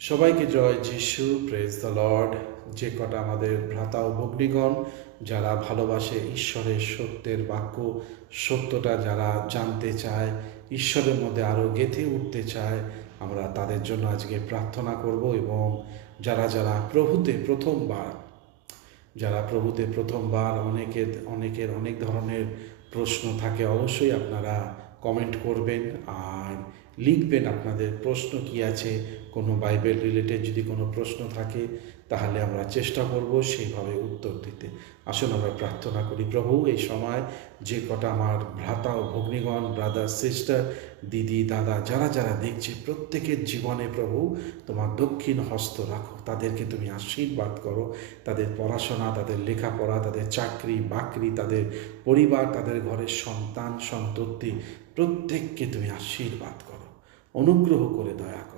সবাইকে জয় যিশু, praise the Lord. যে কটা আমাদের ভ্রাতা ও ভগ্নীগণ যারা ভালোবাসে ঈশ্বরের সত্যের বাক্য, সত্যটা যারা জানতে চায়, ঈশ্বরের মধ্যে আরও গেঁথে উঠতে চায়, আমরা তাদের জন্য আজকে প্রার্থনা করব। এবং যারা যারা প্রভুতে প্রথমবার অনেকের অনেক ধরনের প্রশ্ন থাকে, অবশ্যই আপনারা কমেন্ট করবেন আর লিখবেন আপনাদের প্রশ্ন কি আছে। কোনো বাইবেল রিলেটেড যদি কোনো প্রশ্ন থাকে তাহলে আমরা চেষ্টা করব সেইভাবে উত্তর দিতে। আসুন আমরা প্রার্থনা করি। প্রভু, এই সময় যে কটা আমার ভ্রাতা ও ভগ্নীগণ, ব্রাদার সিস্টার, দিদি দাদা যারা যারা দেখছে, প্রত্যেকের জীবনে প্রভু তোমার দক্ষিণ হস্ত রাখো। তাদেরকে তুমি আশীর্বাদ করো। তাদের পড়াশোনা, তাদের লেখাপড়া, তাদের চাকরি বাকরি, তাদের পরিবার, তাদের ঘরের সন্তান সন্ততি, প্রত্যেককে তুমি আশীর্বাদ করো, অনুগ্রহ করে দয়া করো।